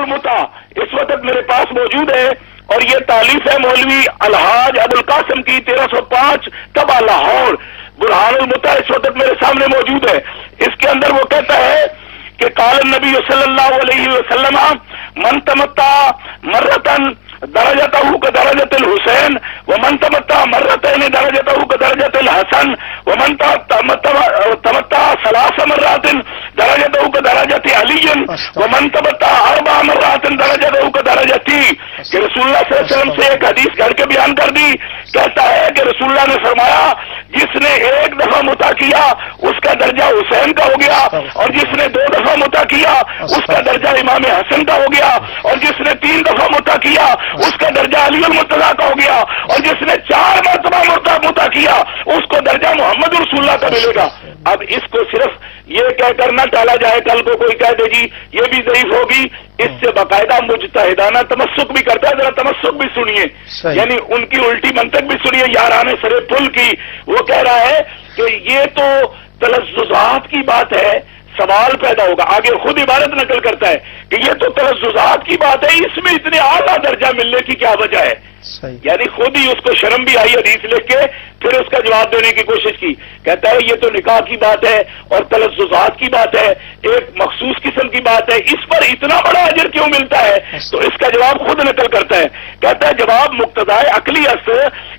المتا اس وقت میرے پاس موجود ہے، اور یہ تالیف ہے مولوی الحاج ابوالقاسم کی 1305 طبع لاہور۔ برہان المتا اس وقت میرے سامنے موجود ہے۔ اس کے اندر وہ کہتا ہے کہ قال النبی صلی اللہ علیہ وسلم من تمتع مرتن درجتہ کدرجۃ الحسین ومن تمتع مرتين درجتہ کدرجۃ الحسن ومن تمتع 3 مرات درجتہ کدرجۃ علی ومن تمتع 4 مرات درجتہ کدرجتی۔ کہ رسول اللہ صلی اللہ علیہ وسلم سے ایک حدیث گھڑ کے بیان کر دی، کہتا ہے کہ رسول اللہ نے فرمایا جس نے 1 دفعہ متا کیا اس کا درجہ حسین کا ہو گیا، اور جس نے 2 دفعہ متا کیا اس کا درجہ امام حسن کا ہو گیا، اور جس نے 3 دفعہ متا کیا اس کا درجہ علی المرتضیٰ کا ہو گیا، اور جس نے 4 مرتبہ متا کیا اس کو درجہ محمد رسول اللہ کا ملے گا۔ اب اس کو صرف یہ کہہ کر نہ ٹالا جائے، کل کو کوئی کہہ دے جی یہ بھی ضعیف ہوگی، اس سے باقاعدہ مجتہدانہ تمسک بھی کرتا ہے۔ ذرا تمسک بھی سنیے، یعنی ان کی الٹی منطق بھی سنیے یارانے سرے پل کی۔ وہ کہہ رہا ہے کہ یہ تو تلززات کی بات ہے، سوال پیدا ہوگا۔ آگے خود عبارت نقل کرتا ہے کہ یہ تو تلززات کی بات ہے، اس میں اتنے اعلیٰ درجہ ملنے کی کیا وجہ ہے؟ یعنی خود ہی اس کو شرم بھی آئی حدیث لکھ کے، پھر اس کا جواب دینے کی کوشش کی۔ کہتا ہے یہ تو نکاح کی بات ہے اور تلززات کی بات ہے، ایک مخصوص قسم کی بات ہے، اس پر اتنا بڑا اجر کیوں ملتا ہے؟ تو اس کا جواب خود نقل کرتا ہے، کہتا ہے جواب مقتضائے عقلی است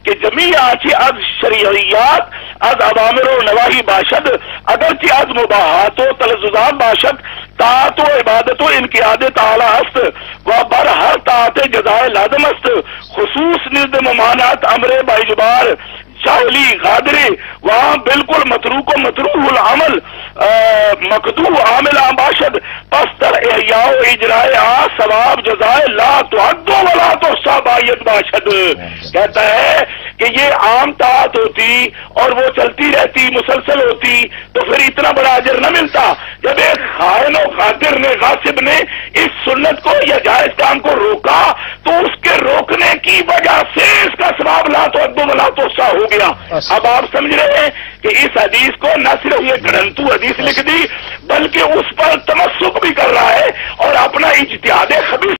کہ جمیع آنچہ از شرعیات از اوامر و نواہی باشد اگرچہ از مباحات و تلززات باشد طاعت و عبادت و انقیاد تعالی است و بر ہر طاعت جزائے لازم است، خصوص نزد ممانعت امر باجبار جاہلی غادری وہاں بالکل متروک و متروح العمل مقدوع عامل باشد، پس در احیاء و اجراء ثواب جزائے لا تعد ولا تحصى باید باشد۔ کہتا ہے کہ یہ عام طاعت ہوتی اور وہ چلتی رہتی مسلسل ہوتی تو پھر اتنا بڑا اجر نہ ملتا۔ جب ایک خائن و غادر نے غاصب نے اس سنت کو یا جائز کام کو روکا تو اس کے روکنے کی وجہ سے اس کا ثواب لا تعد ولا تحصى ہو گیا۔ اب آپ سمجھ رہے ہیں کہ اس حدیث کو نہ صرف یہ گھڑنتو حدیث لکھ دی بلکہ اس پر تمسک بھی کر رہا ہے اور اپنا اجتہاد خبیث